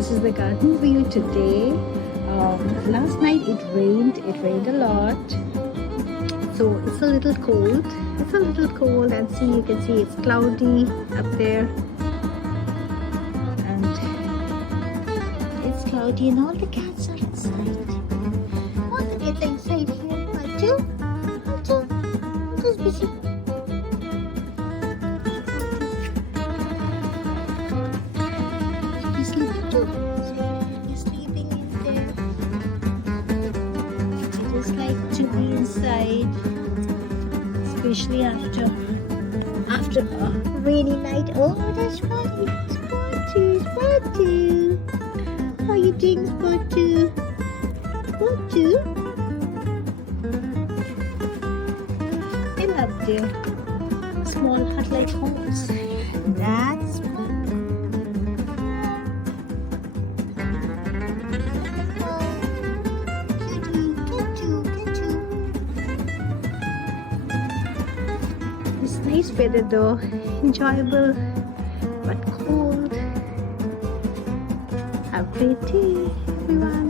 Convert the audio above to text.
This is the garden view today. Last night it rained a lot, so it's a little cold. And see, you can see it's cloudy up there, and it's cloudy, and all the cats are inside. All the cats are inside here. Who's busy? He's sleeping too. He's sleeping in there. I just like to be inside, especially after a rainy night. Oh, that's funny. Spotty. How are you doing, Spotty? They love their small hut-like homes. That's fun. It's nice weather though, enjoyable but cold. Have a great day, everyone.